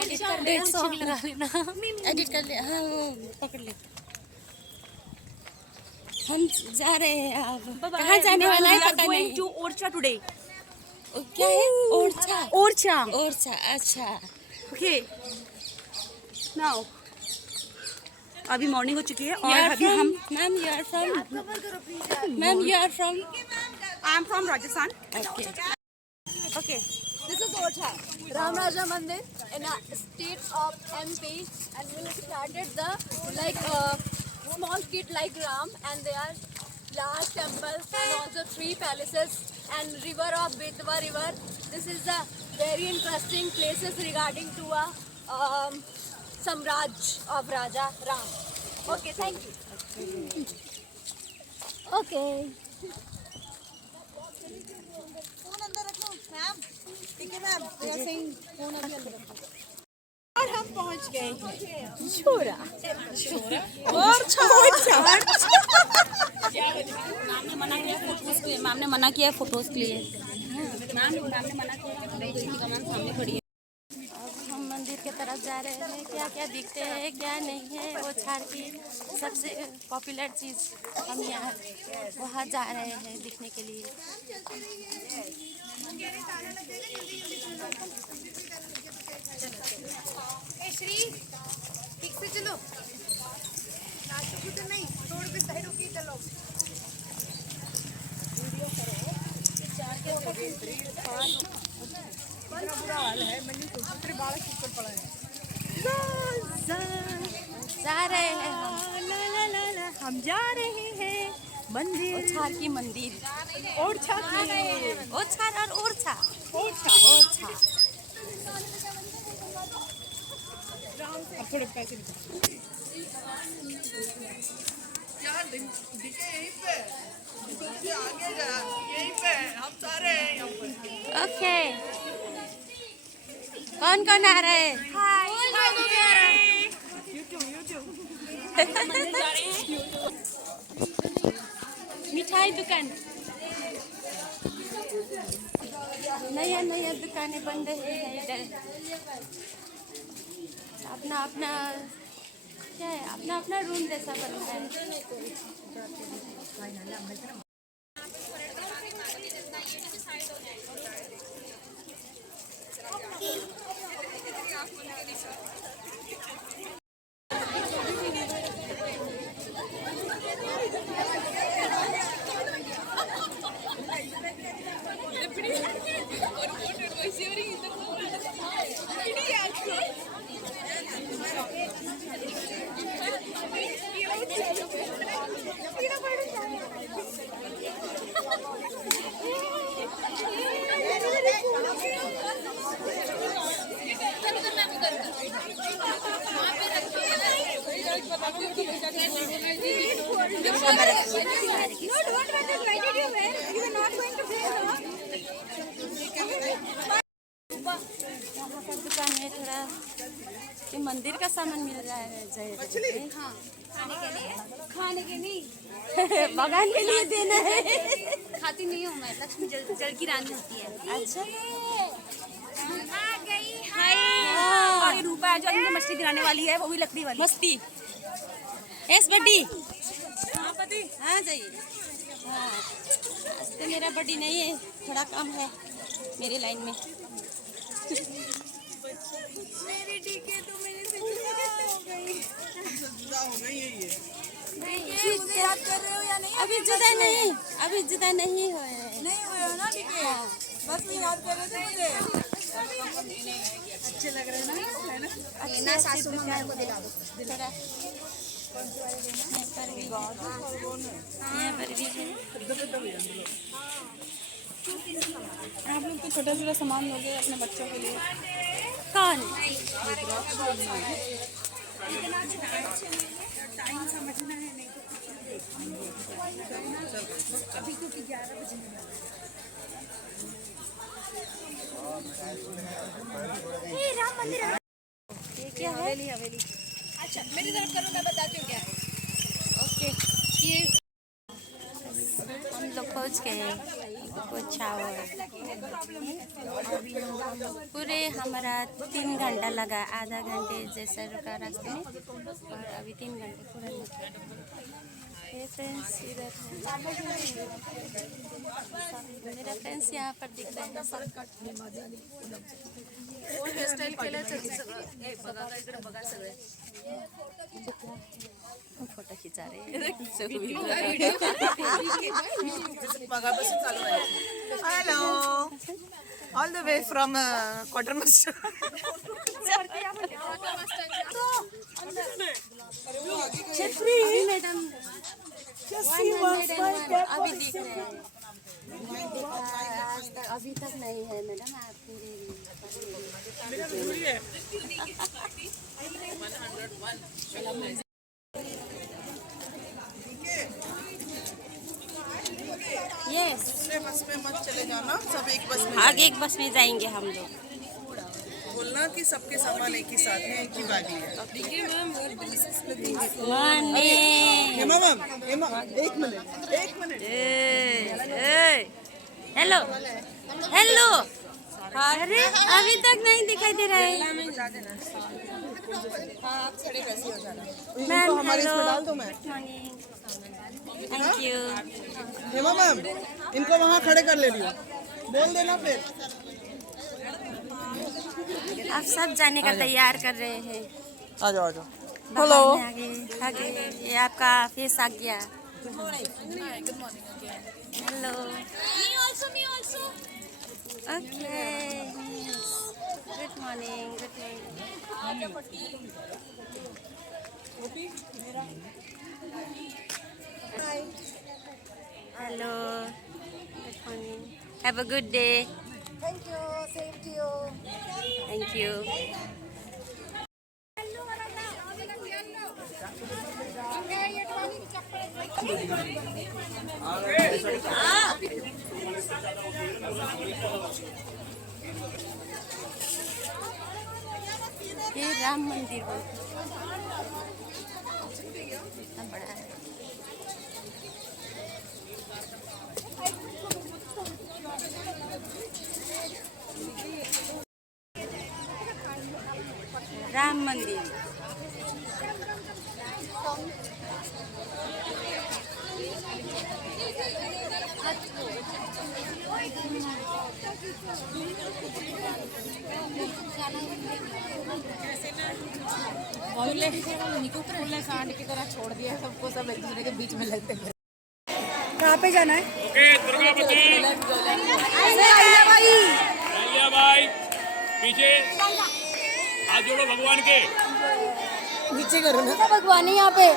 150 लगा लेना। एडिट कर ले, हाँ वो पकड़ ले। हम जा रहे हैं अब। कहाँ जाने वाला है पता नहीं। To Orchha today. क्या है? ओरछा। ओरछा। ओरछा, अच्छा। ओके नाउ अभी मॉर्निंग हो चुकी है और अभी हम ma'am you are from ma'am you are from I am from Rajasthan. Okay This is Orcha, Ram Raja Mandir in a state of MP, and we started the small kid like Ram, and there are large temples and also 3 palaces and river of Betwa river. This is a very interesting places regarding to a Samraj of Raja Ram. Okay, thank you. Okay. और हम पहुंच गए हैं छोरा ma'am ने मना किया photos के लिए। मैम ने मना किया फोटोज के लिए। मैम ने मना किया। मैम सामने खड़ी है। अब हम मंदिर के तरफ जा रहे हैं। क्या क्या दिखते हैं क्या नहीं है, वो छाड़ की सबसे पॉपुलर चीज़ हम यहाँ वहाँ जा रहे हैं दिखने के लिए। श्री ठीक से चलो, नहीं थोड़ी भी साइड होके चलो। बुरा हाल है, मैंने दूसरे बालक ऊपर पड़ा है। जा रहे हैं हम जा रहे हैं मंदिर, ओछार की मंदिर। ओरछा की ओछार और ओरछा। ओरछा। ओरछा थोड़े पैसे यार दिखे यहीं पे, सबसे आगे जा, यहीं पे हम सारे हैं यहाँ पर। ओके कौन कौन आ रहे हैं? मिठाई दुकान, नया नया दुकानें बन रही है इधर। अपना अपना क्या है, अपना अपना रूम जैसा बना है। यहाँ पर दुकान है थोड़ा, ये मंदिर का सामान मिल रहा है। जय हाँ, खाने के नहीं भगवान के लिए देना है। खाती नहीं हूँ मैं, लक्ष्मी जल की रानी होती है। अच्छा आ गई और ये रूपा है जो अभी मछली गिराने वाली है, वो भी लकड़ी वाली मस्ती। एस बड्डी हाँ जाइए। हाँ आज तो मेरा बड्डी नहीं है, थोड़ा कम है मेरी लाइन में। मेरी डीके तो मेरे से जुदा हो गई है ये। मुझे याद कर रहे हो या नहीं? अभी जुदा नहीं, अभी जुदा नहीं हुए। नहीं हुए हो ना डीके? बस मैं याद कर रहे थे मुझे। अच्छे लग रहे हैं ना, है ना? ना सासू माँ मेरे को दिला दो थोड़ा। यहाँ पर भी है। आप लोग तो छोटा छोटा सामान लोगे अपने बच्चों के लिए। कौन? टाइम समझना है, नहीं तो अभी क्योंकि 11 बजे राम मंदिर। ये क्या है? हवेली। अच्छा मेरी तरफ करो, मैं बताती हूँ क्या है। ओके ये हम लोग पहुँच गए हैं। पोछावर पूरे हमारा 3 घंटा लगा, आधा घंटे जैसा रुका रास्ते में और अभी 3 घंटे पूरा लगा। ये फ्रेंड्स इधर है, मेरा फ्रेंड्स यहाँ पर दिख रहे हैं सब। फोटो खिंचा रहे हैं। Hello, all the way from quarter master. अभी मैडम अभी दिख रहे हैं, अभी तक नहीं है मैडम। आप यस, बस में मत चले जाना, सब एक बस में आगे एक बस में जाएंगे हम लोग। बोलना कि सबके सामान एक ही साथ है, एक ही बैग है। हेमा मैम, हेमा एक मिनट। हेलो हेलो, अरे अभी तक नहीं दिखाई दे रहा है मैम। हमारे इसमें डाल दो ma'am. Thank you. Hema ma'am, इनको वहाँ खड़े कर ले लियो, बोल देना फिर। आप सब जाने का तैयार कर रहे हैं। आ जाओ आ जाओ। हेलो, आगे ये आपका फेस आ गया। Hello, okay, good morning, good morning. Hello, good morning, have a good day. Thank you, same to you. Thank you. ये राम मंदिर कितना बड़ा है। राम मंदिर फूले सांड की तरह छोड़ दिया सबको, सब एक दूसरे के बीच में लगते हैं। कहाँ पे जाना है? ओके, दुर्गावती भाई पीछे हाथ जोड़ो भगवान के। नीचे करो ना। भगवान है यहाँ पे,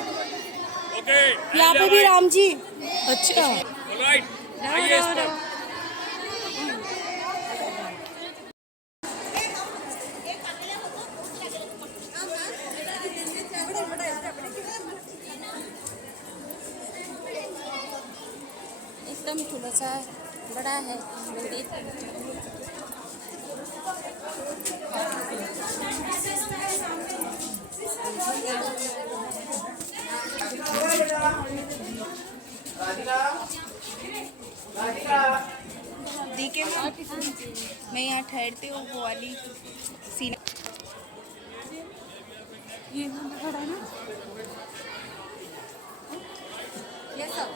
ओके, यहाँ पे भी राम जी। अच्छा, ऑलराइट, आइए इस पर। एकदम थोड़ा सा बड़ा है मंदिर। डीके मैं यहाँ ठहरती हूँ, वो वाली सीन। ये खड़ा है ना? ये सब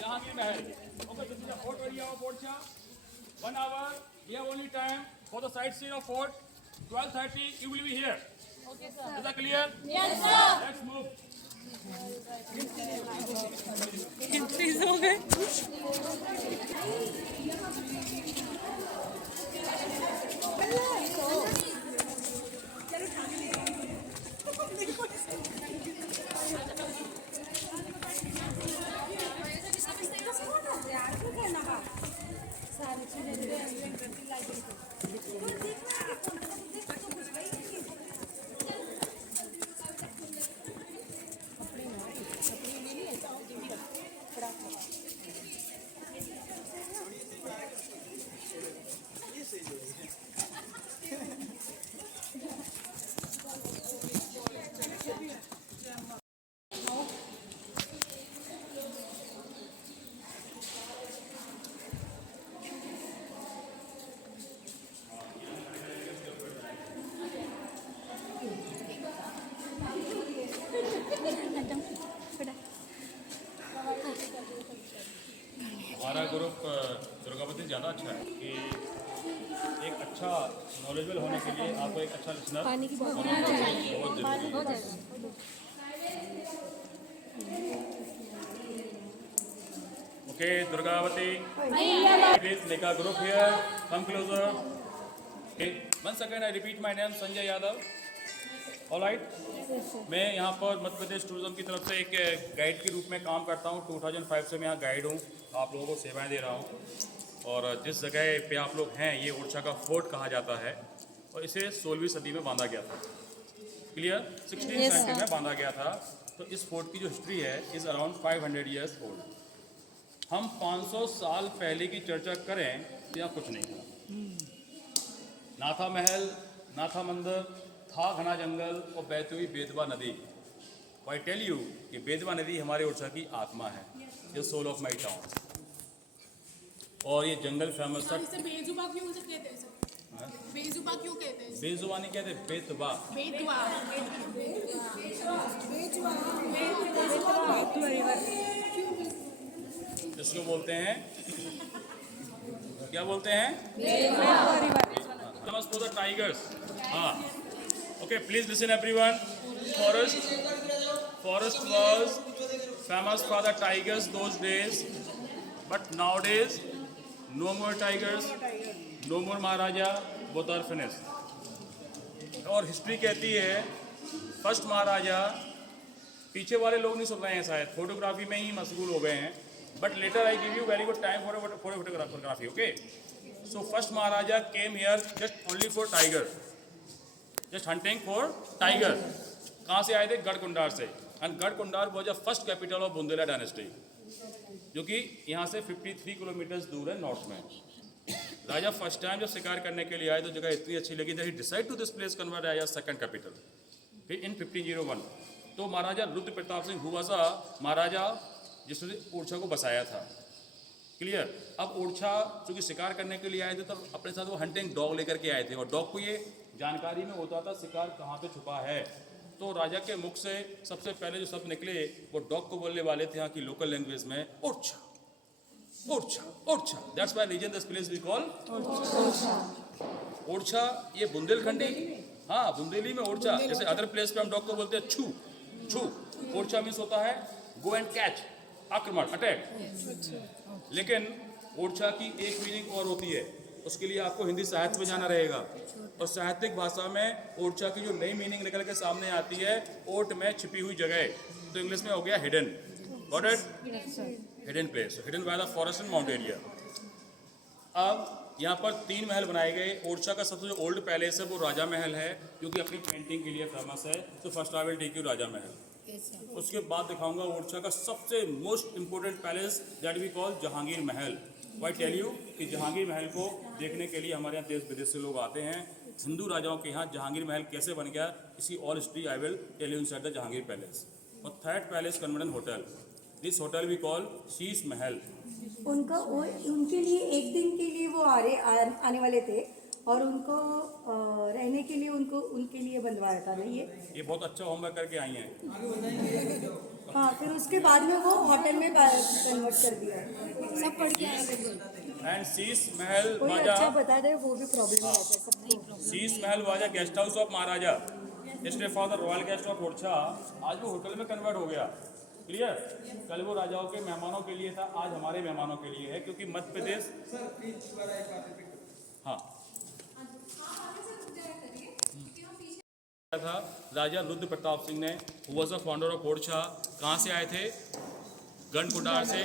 Jahangir Mahal. Okay, this is the fort area of Orcha. 1 hour. We have only time for the sightseeing of fort. 12:30. You will be here. Okay, sir. Is that clear? Yes, sir. Let's move. Entries हो गए हमारा group Durgavati ज़्यादा अच्छा है कि एक अच्छा knowledgeable होने के लिए आपको एक अच्छा लिसनर होना बहुत जरूरी है। Okay Durgavati please make a group here come closer. once again I repeat my name Sanjay Yadav. Alright, मैं यहाँ पर मध्य प्रदेश टूरिज्म की तरफ से एक गाइड के रूप में काम करता हूँ। 2005 से मैं यहाँ गाइड हूँ, आप लोगों को सेवाएं दे रहा हूँ। और जिस जगह पे आप लोग हैं ये ओरछा का फोर्ट कहा जाता है और इसे 16वीं सदी में बांधा गया था। क्लियर? 16वीं सेंचुरी में बांधा गया था। तो इस फोर्ट की जो हिस्ट्री है इज़ अराउंड 500 ईयर्स ओल्ड। हम 500 साल पहले की चर्चा करें तो यहाँ कुछ नहीं था। ना था महल, ना था मंदिर, था घना जंगल और बहती हुई बेतवा नदी। आई टेल यू कि बेतवा नदी हमारे ओरछा की आत्मा है, ये सोल ऑफ माई टाउन। और ये जंगल फेमस था। बेजुबा क्यों कहते हैं सर? बेजुबा क्यों कहते हैं? बेजुबा नहीं कहते, बेतवा। बेतवा। इसको बोलते हैं, क्या बोलते हैं? Famous for the tigers. हाँ, okay, please listen everyone. Forest was famous for the tigers those days, but nowadays no more tigers, no more Maharaja, both are finished. और हिस्ट्री कहती है फर्स्ट महाराजा, पीछे वाले लोग नहीं सुन रहे हैं शायद, फोटोग्राफी में ही मशगूल हो गए हैं, but later I give you very good time for photography. Okay, so first Maharaja came here just only for tiger, just hunting for tiger. कहाँ से आए थे? गढ़कुंडार से। And Garhkundar was a first capital of Bundela dynasty, जो कि यहाँ से 53 kilometre दूर है नॉर्थ में। राजा फर्स्ट टाइम जब शिकार करने के लिए आए तो जगह इतनी अच्छी लगी, he decide to this place convert as second capital फिर इन 1501। तो महाराजा रुद्र प्रताप सिंह हुआ सा महाराजा जिसने ओरछा को बसाया था। क्लियर? अब ओरछा चूँकि शिकार करने के लिए आए थे तो अपने साथ वो हंटिंग डॉग लेकर के आए थे, और डॉग को ये जानकारी में होता था शिकार कहाँ पे छुपा है। तो राजा के मुख से सबसे पहले जो शब्द निकले वो डॉग को बोलने वाले थे यहाँ की लोकल लैंग्वेज में, Orchha Orchha Orchha. That's why reason this place we call Orchha. ये बुंदेलखंडी, हाँ बुंदेली में ओरछा। जैसे अदर प्लेस पे हम डॉग को बोलते हैं छू छू, ओरछा मीन्स होता है गो एंड कैच, आक्रमण, अटैक। लेकिन ओरछा की एक मीनिंग और होती है, उसके लिए आपको हिंदी साहित्य में जाना रहेगा। और साहित्यिक भाषा में ओरछा की जो नई मीनिंग निकल के सामने आती है, ओट में छिपी हुई जगह, तो इंग्लिश में हो गया hidden. Got it? Hidden place, hidden by the forest and mount area. अब यहाँ पर 3 महल बनाए गए। ओरछा का सबसे जो ओल्ड पैलेस है वो राजा महल है, जो कि अपनी पेंटिंग के लिए फेमस है। तो first I will take you Raja Mahal. उसके बाद दिखाऊंगा ओरछा का सबसे most important palace that we call Jahangir Mahal. Why tell you कि जहांगीर महल को देखने के लिए हमारे यहाँ देश विदेश से लोग आते हैं। हिंदू राजाओं के यहाँ जहांगीर महल कैसे बन गया, इसी all history I will tell you inside the Jahangir palace. और third palace conversion hotel, this hotel we call Sheesh Mahal. उनके लिए एक दिन के लिए वो आने वाले थे और उनको रहने के लिए उनके लिए बनवाया था ना। ये बहुत अच्छा होमवर्क करके आई हैं। हाँ, फिर उसके बाद में वो होटल में कन्वर्ट कर दिया। सब पढ़ के आए एंड शीश महल कोई वाजा, अच्छा बता दे, वो भी प्रॉब्लम रहता है सबको। शीश महल वाजा guest house of maharaja stay for the royal guest of Orchha, आज वो होटल में कन्वर्ट हो गया। क्लियर? कल वो राजाओं के मेहमानों के लिए था, आज हमारे मेहमानों के लिए है, क्योंकि मध्य प्रदेश। हाँ था राजा रुद्र प्रताप सिंह ने, who was the founder of Orchha. कहाँ से आए थे? गढ़कुंडार से।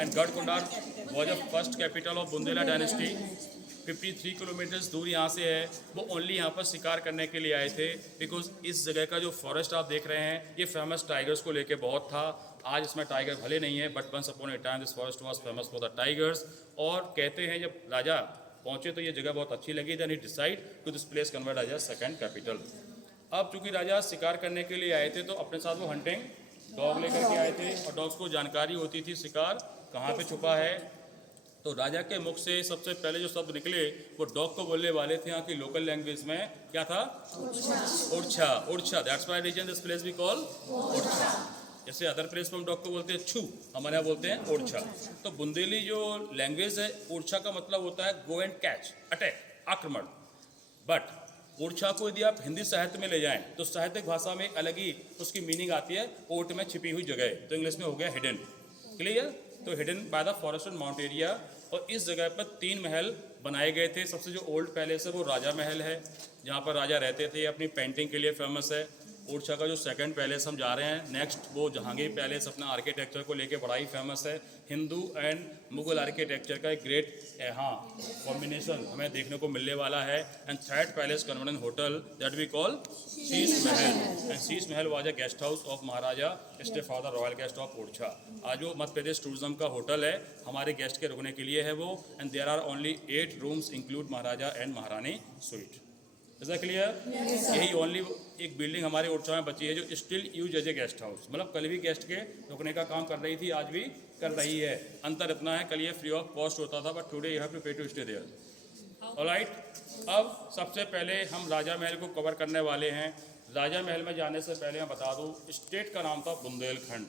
And Garhkundar was the first capital of Bundela dynasty. 53 kilometres दूर यहाँ से है। वो ओनली यहाँ पर शिकार करने के लिए आए थे, बिकॉज इस जगह का जो फॉरेस्ट आप देख रहे हैं ये फेमस टाइगर्स को लेके बहुत था। आज इसमें टाइगर भले नहीं है, but once upon a time this forest was famous for the tigers. और कहते हैं जब राजा पहुँचे तो ये जगह बहुत अच्छी लगी, then he decide to this place convert as a second capital. अब चूंकि राजा शिकार करने के लिए आए थे तो अपने साथ वो हंटिंग डॉग लेकर के आए थे, और डॉग्स को जानकारी होती थी शिकार कहाँ पे छुपा है। तो राजा के मुख से सबसे पहले जो शब्द निकले वो डॉग को बोलने वाले थे यहाँ की लोकल लैंग्वेज में। क्या था? Orchha. Orchha, that's why reason this place we call Orchha. जैसे अदर प्लेस में हम डॉग को बोलते हैं छू, हमारे यहाँ बोलते हैं ओरछा। तो बुंदेली जो लैंग्वेज है, ओरछा का मतलब होता है गो एंड कैच, अटैक, आक्रमण। बट ओरछा को यदि आप हिंदी साहित्य में ले जाएं तो साहित्यिक भाषा में अलग ही उसकी मीनिंग आती है, ओट में छिपी हुई जगह, तो इंग्लिश में हो गया हिडन। क्लियर? तो hidden by the forest and mount area. और इस जगह पर 3 महल बनाए गए थे। सबसे जो ओल्ड पैलेस है वो राजा महल है, जहाँ पर राजा रहते थे, अपनी पेंटिंग के लिए फेमस है। ओरछा का जो सेकंड पैलेस हम जा रहे हैं नेक्स्ट, वो जहांगीर पैलेस अपना आर्किटेक्चर को लेके बड़ा ही फेमस है। हिंदू एंड मुगल आर्किटेक्चर का एक ग्रेट कॉम्बिनेशन हमें देखने को मिलने वाला है। And third palace conversion hotel that we call Sheesh Mahal. And Sheesh Mahal was a guest house of maharaja stay for the royal guest of Orchha. आज वो मध्य प्रदेश टूरिज्म का होटल है, हमारे गेस्ट के रुकने के लिए है वो। And there are only 8 rooms include maharaja and maharani suite. Is that clear? यही ओनली एक बिल्डिंग हमारे ओरछा में बची है जो still use as a guest house, मतलब कल भी गेस्ट के रुकने का काम कर रही थी, आज भी कर रही है। अंतर इतना है, कल ये फ्री ऑफ कॉस्ट होता था, but today you have to pay to stay there. Alright, अब सबसे पहले हम राजा महल को कवर करने वाले हैं। राजा महल में जाने से पहले मैं बता दूं, स्टेट का नाम था बुंदेलखंड।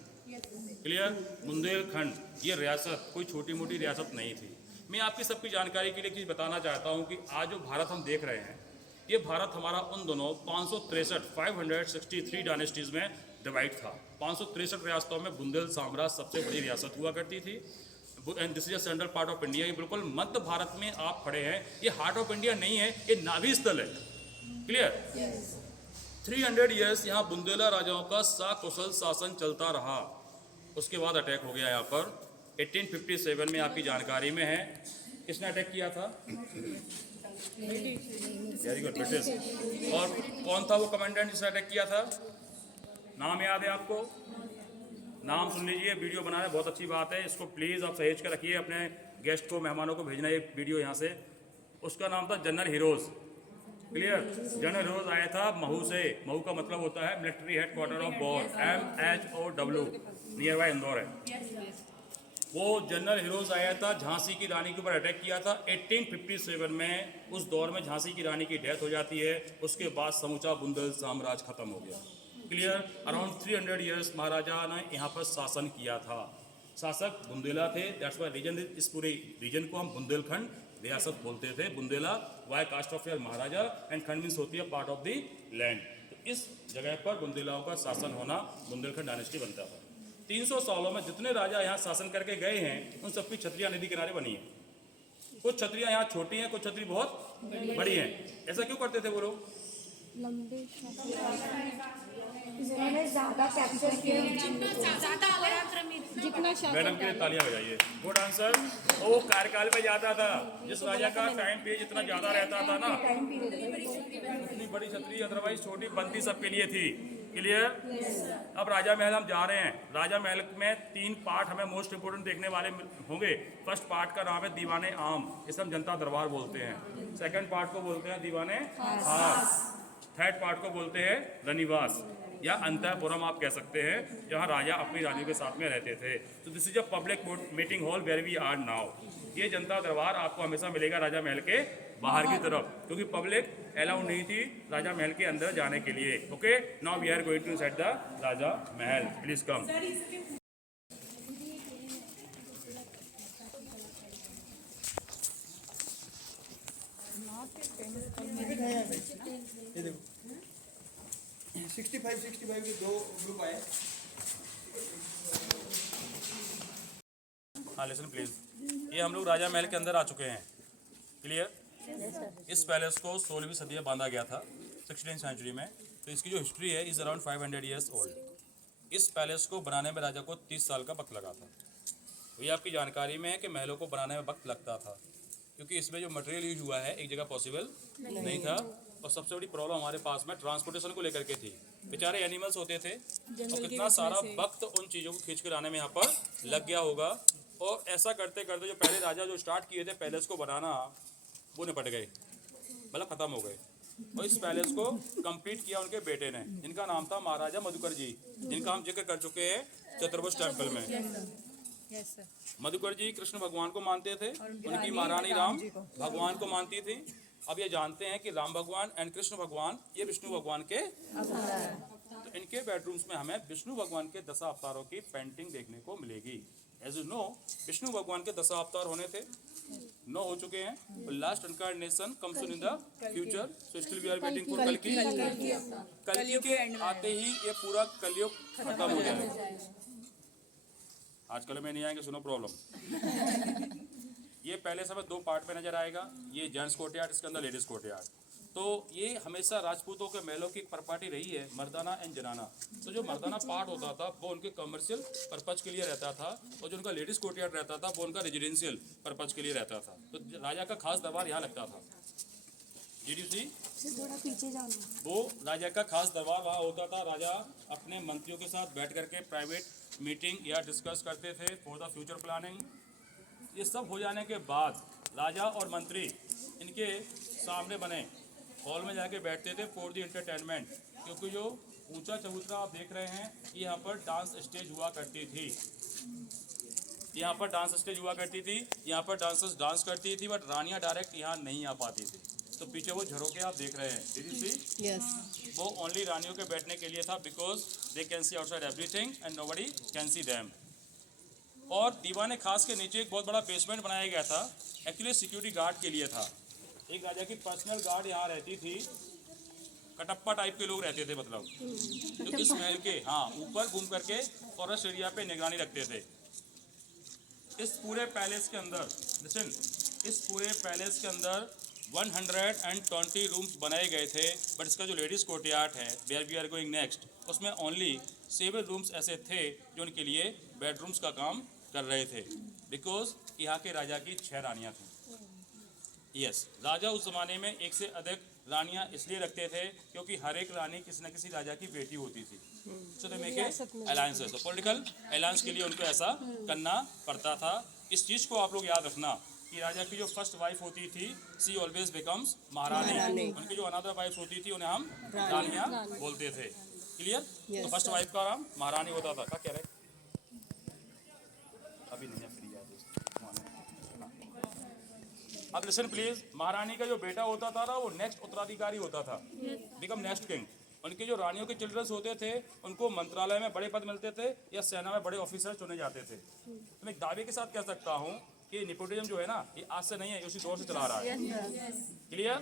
क्लियर? बुंदेलखंड ये रियासत कोई छोटी मोटी रियासत नहीं थी। मैं आपकी सबकी जानकारी के लिए चीज़ बताना चाहता हूँ कि आज जो भारत हम देख रहे हैं, ये भारत हमारा उन दोनों 563 डायनेस्टीज़ में डिवाइड था। 563 रियासतों में बुंदेल साम्राज्य सबसे बड़ी रियासत हुआ करती थी। And this is a central part of India. ये बिल्कुल मध्य भारत में आप खड़े हैं, ये हार्ट ऑफ इंडिया नहीं है, ये नाभि स्थल है। क्लियर? 300 ईयर्स यहाँ बुंदेला राजाओं का सकुशल शासन चलता रहा। उसके बाद अटैक हो गया यहाँ पर 1857 में, आपकी जानकारी में है। किसने अटैक किया था? Very good, British. और कौन था वो कमांडेंट जिसने अटैक किया था? नाम याद है आपको? नाम सुन लीजिए, वीडियो बनाना बहुत अच्छी बात है, इसको प्लीज़ आप सहेज कर रखिए, अपने गेस्ट को, मेहमानों को भेजना ये वीडियो यहाँ से। उसका नाम था general heroes. Clear? General heroes आया था महू से। महू का मतलब होता है military headquarter of war, MHOW, near by Indore है। वो जनरल हीरोज आया था, झांसी की रानी के ऊपर अटैक किया था 1857 में। उस दौर में झांसी की रानी की डेथ हो जाती है, उसके बाद समूचा बुंदेल साम्राज्य खत्म हो गया। क्लियर? अराउंड 300 ईयर्स महाराजा ने यहाँ पर शासन किया था। शासक बुंदेला थे, दैट्स वाई रीजन, इस पूरे रीजन को हम बुंदेलखंड रियासत बोलते थे। Bundela why caste of your maharaja, and khand means होती है पार्ट ऑफ द लैंड। तो इस जगह पर बुंदेलाओं का शासन होना बुंदेलखंड डायनेस्टी बनता था। 300 सालों में जितने राजा यहाँ शासन करके गए हैं उन सबकी छतरियाँ नदी किनारे बनी है। कुछ छतरियाँ यहाँ छोटी हैं, कुछ छतरी बहुत बड़ी हैं। ऐसा क्यों करते थे वो लोग? इन्होंने ज़्यादा कैप्चर किया। मैडम के लिए तालियां बजाइए। Good answer. वो कार्यकाल पे जाता था, जिस राजा का टाइम पीरियड जितना ज़्यादा रहता था ना, इतनी बड़ी छतरी अदरवाइज छोटी बनती सबके लिए थी। क्लियर? अब राजा महल हम जा रहे हैं। राजा महल में 3 पार्ट हमें मोस्ट इंपोर्टेंट देखने वाले होंगे। फर्स्ट पार्ट का नाम है दीवाने आम, इसे हम जनता दरबार बोलते हैं। सेकंड पार्ट को बोलते हैं दीवाने खास। थर्ड पार्ट को बोलते हैं रनिवास। या अंतःपुरम आप कह सकते हैं, जहाँ राजा अपनी रानियों के साथ में रहते थे। तो this is a public meeting hall where we are now. ये जनता दरबार आपको हमेशा मिलेगा राजा महल के बाहर की तरफ, क्योंकि पब्लिक अलाउ नहीं थी राजा महल के अंदर जाने के लिए। Okay, now we are going to set the Raja Mahal, please कम। ये देखो 65 के 2 ग्रुप आए। हाँ लिसन प्लीज, ये हम लोग राजा महल के अंदर आ चुके हैं। क्लियर? इस पैलेस को 16वीं सदी में बांधा गया था, 16th सेंचुरी में। तो इसकी जो हिस्ट्री है इज अराउंड 500 ईयर्स ओल्ड। इस पैलेस को बनाने में राजा को 30 साल का वक्त लगा था। तो ये आपकी जानकारी में है कि महलों को बनाने में वक्त लगता था, क्योंकि इसमें जो मटेरियल यूज हुआ है एक जगह पॉसिबल नहीं था। और सबसे बड़ी प्रॉब्लम हमारे पास में ट्रांसपोर्टेशन को लेकर के थी। बेचारे एनिमल्स होते थे, और कितना सारा वक्त उन चीज़ों को खींच कर लाने में यहाँ पर लग गया होगा। और ऐसा करते करते जो पहले राजा जो स्टार्ट किए थे पैलेस को बनाना, वो निपट गए, मतलब ख़त्म हो गए। और इस पैलेस को कंप्लीट किया उनके बेटे ने, जिनका नाम था महाराजा मधुकर जी, जिनका हम जिक्र कर चुके हैं चतुर्भुज टेम्पल में। मधुकर जी कृष्ण भगवान को मानते थे, उनकी महारानी राम भगवान को मानती थी। अब ये जानते हैं कि राम भगवान एंड कृष्ण भगवान ये विष्णु भगवान के तो इनके बेडरूम्स में हमें विष्णु भगवान के 10 अवतारों की पेंटिंग देखने को मिलेगी। एज यू नो, विष्णु भगवान के 10 अवतार होने थे, 9 हो चुके हैं। Last incarnation comes in the future, so still we are waiting for कल्कि। कल्कि के आते ही ये पूरा कलयुग खत्म हो जाएगा। आजकल में नहीं आएंगे, सुनो प्रॉब्लम। ये पहले समय 2 पार्ट में नजर आएगा। ये जेंट्स कोर्टयार्ड, इसके अंदर लेडीज कोर्टयार्ड। तो ये हमेशा राजपूतों के महलों की एक प्रॉपर्टी रही है, मर्दाना एंड जनाना। तो जो मर्दाना पार्ट होता था वो उनके कमर्शियल पर्पज के लिए रहता था, और जो उनका लेडीज कोर्टयार्ड रहता था वो उनका रेजिडेंशियल पर्पज के लिए रहता था। तो राजा का खास दरबार यहाँ लगता था। थोड़ा पीछे जाना। वो राजा का खास दरबार वहाँ होता था। राजा अपने मंत्रियों के साथ बैठ करके प्राइवेट मीटिंग या डिस्कस करते थे फॉर द फ्यूचर प्लानिंग। ये सब हो जाने के बाद राजा और मंत्री इनके सामने बने हॉल में जाके बैठते थे फॉर द एंटरटेनमेंट, क्योंकि जो ऊंचा चबूतरा आप देख रहे हैं यहाँ पर डांस स्टेज हुआ करती थी। यहाँ पर डांस स्टेज हुआ करती थी, यहाँ पर डांसर्स डांस करती थी, बट रानियाँ डायरेक्ट यहाँ नहीं आ पाती थी। तो पीछे वो झरोके आप देख रहे हैं, डिड यू सी? यस। वो ओनली रानियों के बैठने के लिए था, because they can see outside everything and nobody can see them. और दीवाने खास के नीचे एक बहुत बड़ा बेसमेंट बनाया गया था, एक्चुअली सिक्योरिटी गार्ड के लिए था। एक राजा की पर्सनल गार्ड यहाँ रहती थी, कटप्पा टाइप के लोग रहते थे, मतलब जो इस महल के ऊपर घूम करके फॉरेस्ट एरिया पे निगरानी रखते थे। इस पूरे पैलेस के अंदर लिसन, इस पूरे पैलेस के अंदर 120 रूम्स बनाए गए थे, बट इसका जो लेडीज़ कोर्टयार्ड है where we are going next, उसमें ओनली 7 रूम्स ऐसे थे जो उनके लिए बेडरूम्स का काम कर रहे थे, बिकॉज यहाँ के राजा की 6 रानियाँ थीं। यस, राजा उस ज़माने में एक से अधिक रानियाँ इसलिए रखते थे क्योंकि हर एक रानी किसी न किसी राजा की बेटी होती थी। सो दे मेक अलायंसेस, तो पॉलिटिकल अलायंस के लिए उनको ऐसा करना पड़ता था। इस चीज़ को आप लोग याद रखना कि राजा की जो फर्स्ट वाइफ होती थी सी ऑलवेज बिकम्स महारानी। उनकी जो अनदर वाइफ होती थी उन्हें हम रानियाँ बोलते थे। क्लियर? तो फर्स्ट वाइफ का नाम महारानी होता था। क्या कह रहे? अभी नहीं है, फ्री है। अब लिसन प्लीज, महारानी का जो बेटा होता था ना वो नेक्स्ट उत्तराधिकारी होता था, बिकम नेक्स्ट किंग। उनके जो रानियों के चिल्ड्रंस होते थे उनको मंत्रालय में बड़े पद मिलते थे या सेना में बड़े ऑफिसर चुने जाते थे। तो मैं दावे के साथ कह सकता हूँ कि नेपोटिज्म जो है ना ये आज से नहीं है, उसी दौर से चला रहा है। क्लियर?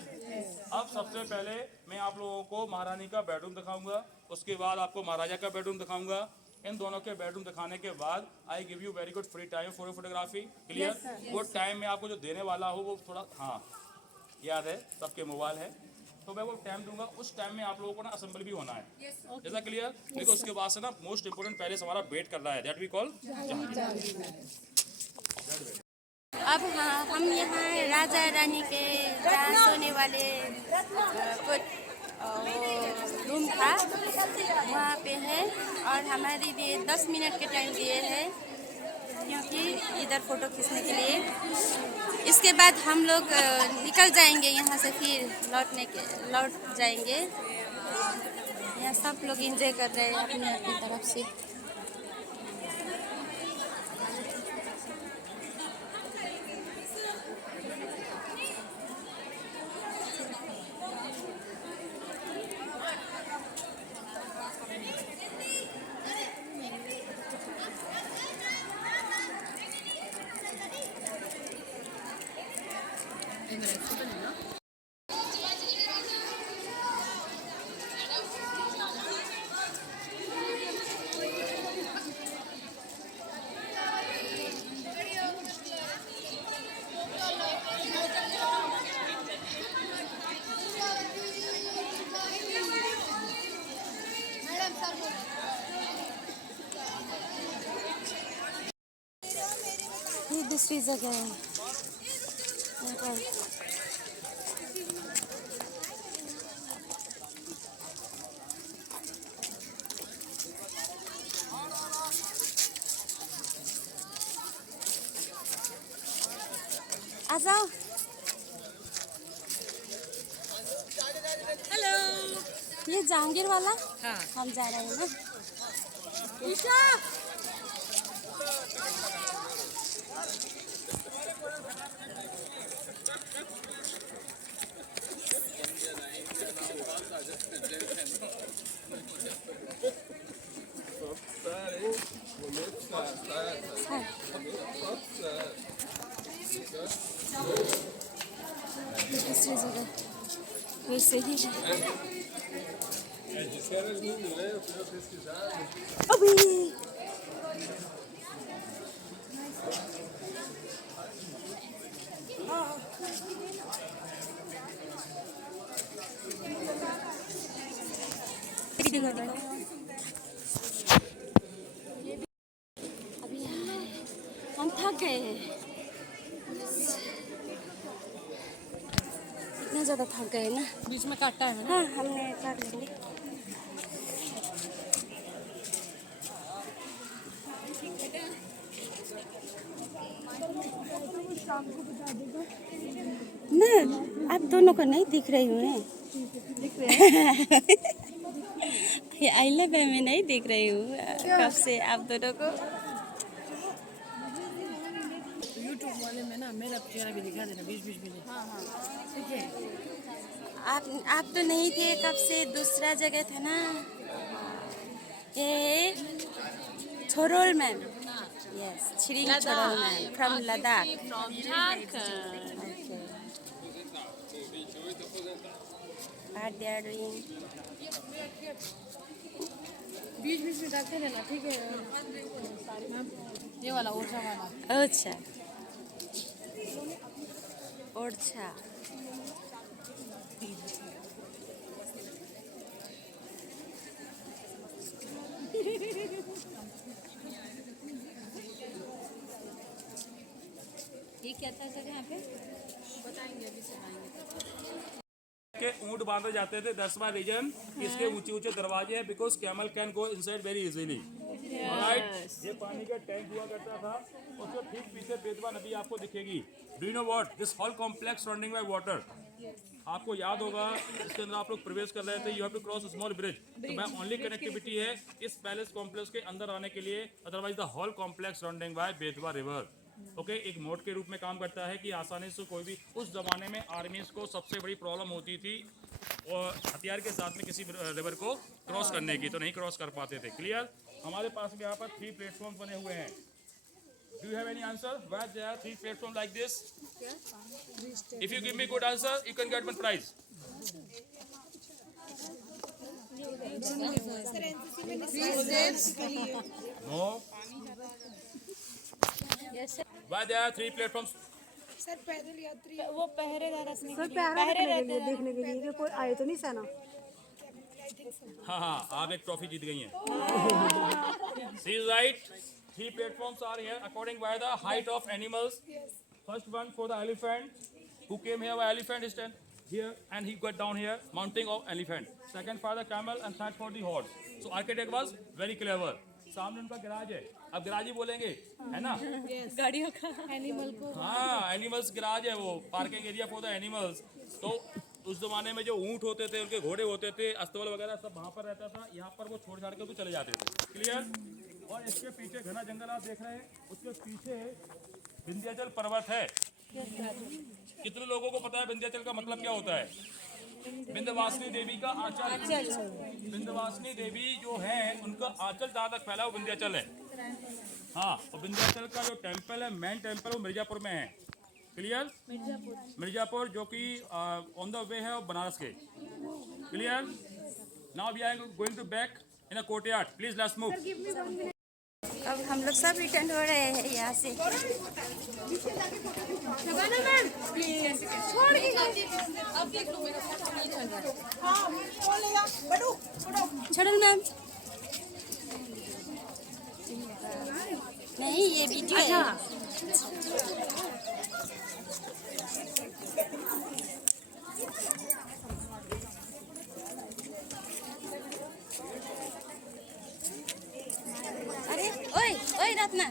अब सबसे पहले मैं आप लोगों को महारानी का बेडरूम दिखाऊंगा, उसके बाद आपको महाराजा का बेडरूम दिखाऊंगा। इन दोनों के बेडरूम दिखाने के बाद I give you very good free time for photography. Clear? वो टाइम में आपको जो देने वाला हो वो थोड़ा याद है, सबके मोबाइल है, तो मैं वो टाइम दूंगा। उस टाइम में आप लोगों को ना असेंबल भी होना है, जैसा क्लियर? देखो उसके बाद से ना मोस्ट इंपोर्टेंट पैलेस हमारा वेट कर रहा है, दैट वी कॉल। अब हम यहाँ राजा रानी के जहाँ सोने वाले रूम था वहाँ पे है, और हमारे लिए 10 मिनट के टाइम दिए हैं क्योंकि इधर फ़ोटो खींचने के लिए। इसके बाद हम लोग निकल जाएंगे यहाँ से, फिर लौट जाएंगे। यहाँ सब लोग एंजॉय कर रहे हैं अपनी अपनी तरफ से। ये दूसरी जगह है यहाँ पर। आ जाओ। हेलो, ये जहांगीर वाला। हाँ, हम जा रहे हैं ना। ईशा दूसरी जगह वैसे ही है। अभी हम थक गए हैं, इतना ज़्यादा थक गए ना। बीच में काटता है ना। हाँ, हमने काट लेंगे। मैं आप दोनों को नहीं दिख रही हूँ। दिख रहे हैं? ये आई लव यू में नहीं दिख रही हूँ कब से आप दोनों को। यूट्यूब वाले में ना मेरा चेहरा भी दिखा देना बीच बीच में। हाँ हाँ ठीक है। आप तो नहीं थे कब से, दूसरा जगह था ना। ये Chorol ma'am. Yes, Tsering Chorol ma'am from Ladakh. What they are doing? बीच बीच में डालते रहना ठीक है। ये वाला ओछा वाला। अच्छा ओरछा। ये क्या था सर यहाँ पे बताएंगे अभी से। के ऊंट बांधे जाते थे। दैट्स माय रीजन इसके ऊंचे ऊंचे दरवाजे हैं because camel can go inside very easily. Alright, ये पानी का टैंक हुआ करता था। उसके ठीक पीछे बेतवा नदी आपको दिखेगी। Do you know what this whole complex surrounding by water. आपको याद होगा इसके अंदर आप लोग प्रवेश कर रहे थे, you have to cross small bridge. तो मैं ओनली कनेक्टिविटी है इस पैलेस कॉम्प्लेक्स के अंदर आने के लिए, otherwise the whole complex surrounding by Betwa river. Okay, एक मोड के रूप में काम करता है कि आसानी से कोई भी, उस जमाने में आर्मीज को सबसे बड़ी प्रॉब्लम होती थी और हथियार के साथ में किसी रिवर को क्रॉस करने की, तो नहीं क्रॉस कर पाते थे। क्लियर? हमारे पास में यहाँ पर 3 प्लेटफॉर्म बने हुए हैं। Do you have any answer why there are 3 platform like this? If you give me good answer you can get one prize. No, why there are 3 platforms? Sir पैदल यात्री वो पहरेदार रखने सर पहरा रखने के लिए, देखने के लिए कि कोई आए तो नहीं सेना। हाँ हाँ, आप एक ट्रॉफी जीत गई हैं। सी is right. 3 platforms are here according by the height of animals. First one for the elephant who came here by elephant, he stand here and he got down here, mounting of elephant. Second for the camel and third for the horse. So architect was very clever. सामने उनका garage है, अब garage ही बोलेंगे, है ना? गाड़ियों का animal को। हाँ, एनिमल्स गैराज है वो, parking area for the animals. तो उस जमाने में जो ऊँट होते थे, उनके घोड़े होते थे, अस्तबल वगैरह सब वहाँ पर रहता था। यहाँ पर वो छोड़ छाड़ कर भी चले जाते थे। क्लियर। और इसके पीछे घना जंगल आप देख रहे हैं, उसके पीछे विंध्याचल पर्वत है। कितने लोगों को पता है विंध्याचल का मतलब क्या होता है? विंध्यवासिनी देवी का आंचल। विंध्यवासिनी देवी जो है उनका आंचल जहाँ तक फैला वो विंध्याचल है। हाँ, और विंध्याचल का जो टेम्पल है, मेन टेम्पल, वो मिर्जापुर में है। क्लियर। मिर्जापुर जो कि ऑन द वे है बनारस के। Clear. Now we are going to back in a courtyard. Please let's move. अब हम लोग सब रिटर्न हो रहे हैं यहाँ से। छोड़ो मैम। नहीं, ये वीडियो है। अरे ओए ओए रत्ना,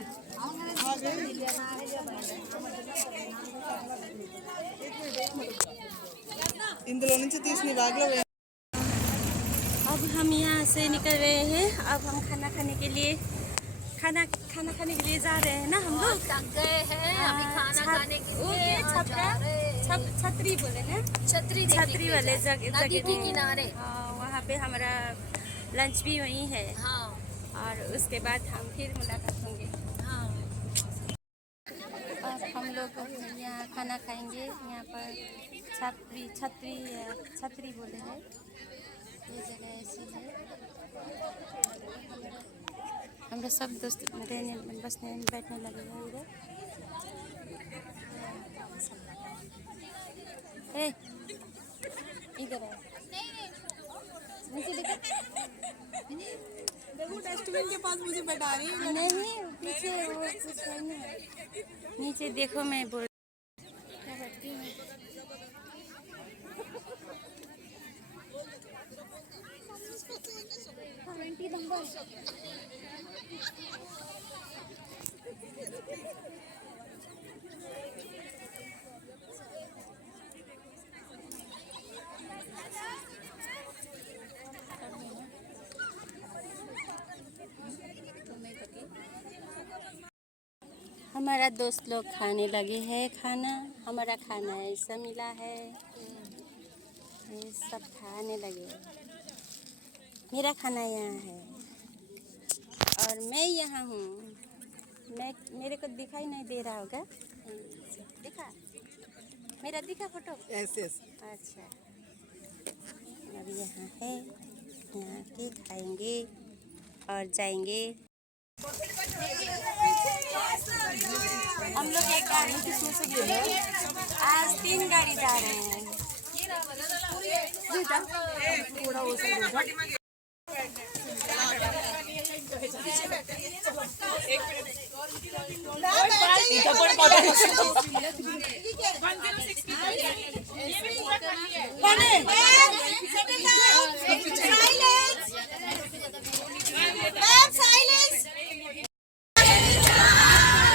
ఇందులో నుంచి తీసిన బ్యాగ్లో अब हम यहाँ से निकल रहे हैं। अब हम खाना खाने के लिए खाना खाने के लिए जा रहे हैं ना हम लोग। थक गए हैं अभी खाना खाने के लिए। छतरी बोले ना, छतरी वाले जगह नदी के किनारे। वहाँ पे हमारा लंच भी वहीं है। हाँ और उसके बाद हम फिर मुलाकात होंगे। हाँ। और हम लोग यहाँ खाना खाएंगे। यहाँ पर छतरी बोले हैं। ये जगह ऐसी है। हम लोग सब दोस्त बसने बैठने लगे हैं इधर। इधर है। देखो डस्टबिन के पास मुझे बैठा रही है। नहीं, पीछे वो कुछ है ना। नीचे देखो, मैं बोल क्या करती हूँ। हमारा दोस्त लोग खाने लगे हैं खाना। हमारा खाना ऐसा मिला है, ये सब खाने लगे। मेरा खाना यहाँ है और मैं यहाँ हूँ। मेरे को दिखाई नहीं दे रहा होगा। दिखा, मेरा दिखा फोटो। Yes yes. अच्छा, अब यहाँ है, यहाँ के खाएंगे और जाएंगे। हम लोग एक गाड़ी किसमें से गए? आज 3 गाड़ी जा रहे हैं।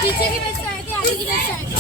पीछे की बस आए थे, आगे की बस आए थे।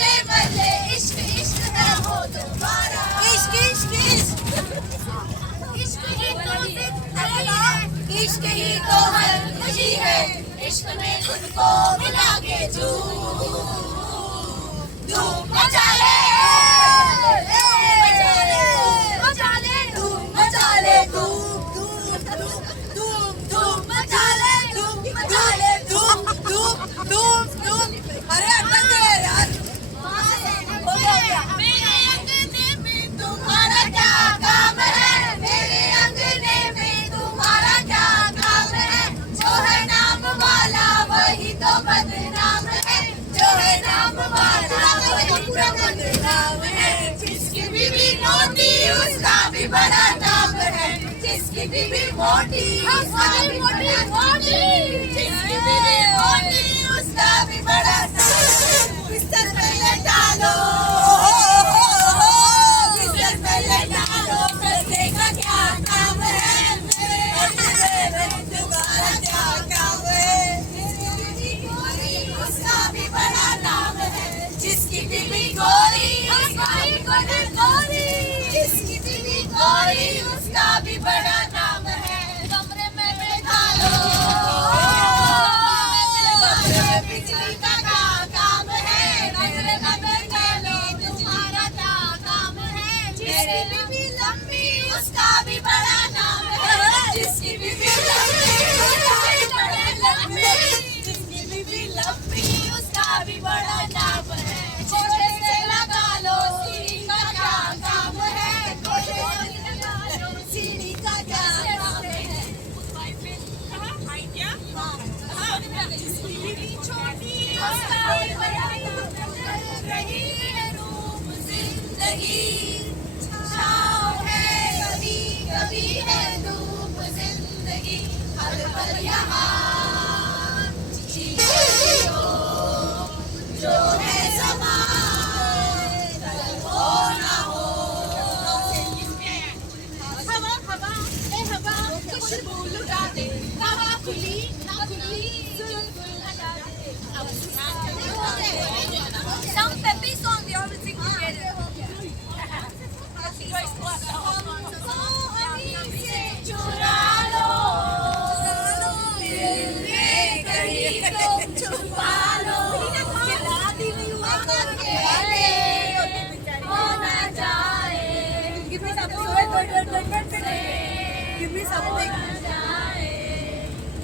बल्ले बल्ले इश्क इश्क है हो तुम्हारा इश्क इश्क इश्क ही तो जिंदगी है इश्क ही तो हर खुशी है इश्क में खुद को मिला के धूम मचा ले मचा ले धूम मचा ले धूम मचा ले धूम मचा ले धूम अरे अटक गए यार हो गया मेरे अंगने में तुम्हारा क्या काम है मेरे अंगने में तुम्हारा क्या काम है जो है नाम वाला वही तो बदनाम है जो है नाम वाला वही तो बदनाम है जिसकी बीवी मोटी उसका भी बड़ा नाम है जिसकी बीवी मोटी उसका भी बड़ा मोटी जिसकी बीवी मोटी उसका भी बड़ा नाम है बिस्तर पहले डालो बिस्तर पहले डालो पैसे का क्या काम है तुम्हारा क्या काम है उसका भी बड़ा नाम है जिसकी बीवी गोरी उसका भी बड़ा गोरी जिसकी बीवी गोरी उसका भी बड़ा नाम है कमरे में बैठा लो कमरे में बिजली का क्या काम है कमरे में बैठा लो तुम्हारा क्या काम है मेरी बीवी लंबी उसका भी बड़ा नाम है जिसकी बीवी लंबी उसका भी बड़ा लंबी जिसकी बीवी लंबी उसका भी बड़ा नाम है छोटे से लगा लो सीढ़ी का क्या काम है छोटे से लगा लो सीढ़ी का क्या काम है जिसकी बीवी छोटी उसका भी बड़ा नाम है रही है रूप जिंदगी छाँव है कभी कभी है धूप जिंदगी हर पल यहाँ जियो जो है समा कल हो ना हो हवा हवा ए हवा खुशबू लुटा दे हवा खुली ना खुली चुलबुल हटा दे Some peppy song we always sing together. चुरा लो दिल में कहीं तो छुपा लो हो ना जाए Give me something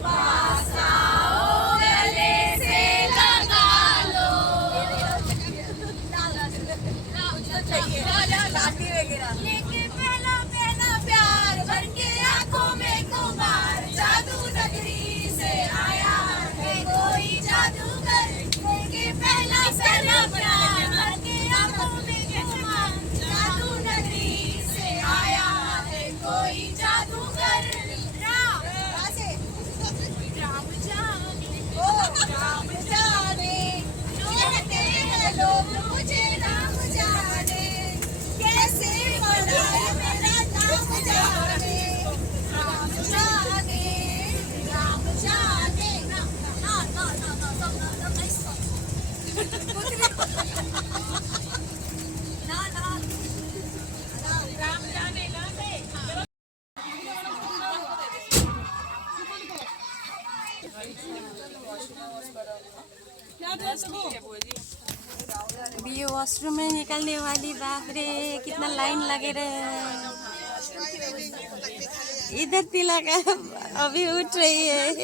पास आओ गले से लगा लो लेके पहला पहला प्यार भर के आंखों में कुमार जादू नगरी से आया है कोई जादूगर लेके पहला पहला प्यार भर के आंखों में कुमार जादू नगरी से आया है कोई जादूगर राम जाने कहते हैं लोग मुझे राम जाने कैसे मनाए मेरा नाम जाने राम जाने राम जाने ना राम जाने अभी ये वॉशरूम में निकलने वाली बाप रे कितना लाइन लगे रहे हैं इधर तिलक अभी उठ रही है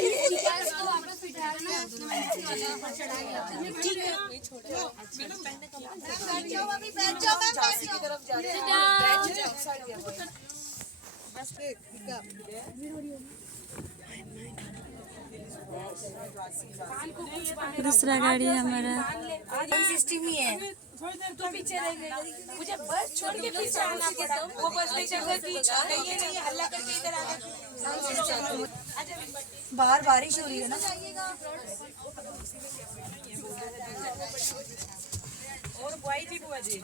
दूसरा गाड़ी हमारा सिस्टम ही है थोड़ी देर तो पीछे रहेंगे मुझे बस छोड़ के पीछे आना पड़ा वो बस लेकर गई नहीं हल्ला करके इधर आ गए बाहर बारिश हो रही है ना और बुआई थी बुआ जी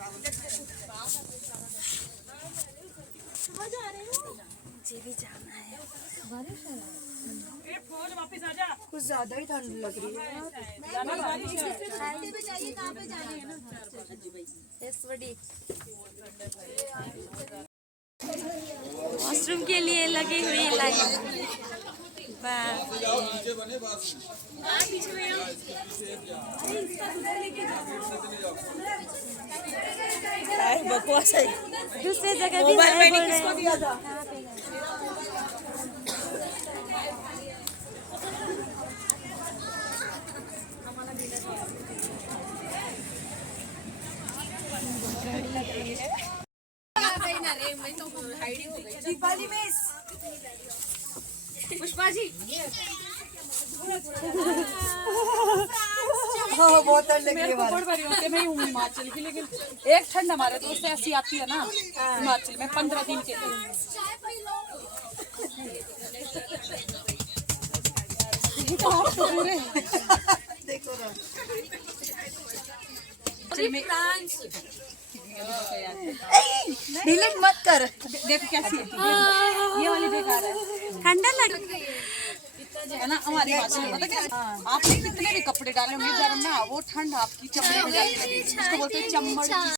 मुझे भी जाना है कुछ ज्यादा ही ठंड लग रही है। वॉशरूम के लिए लगी हुई लाइन। बकवास है। दूसरे जगह भी मोबाइल है मैंने बोल रहे किसको हैं। दिया था? दीपाली मिस, पुष्पा जी हाँ बहुत ठंड लग रही मेरे है को बाहर। बड़ बड़ी होती है, मैं हूँ हिमाचल की, लेकिन एक ठंड हमारे दोस्त ऐसी आती है ना हिमाचल में 15 दिन के लिए। देखो ना, डिलीट मत कर। देखो कैसी है, ये वाली बेकार है ठंडा लग है ना हमारी हिमाचल में। पता क्या, आपने कितने भी कपड़े डाले होंगे गर्म ना, वो ठंड आपकी चमड़ी में जाती है, उसको बोलते हैं चमड़ की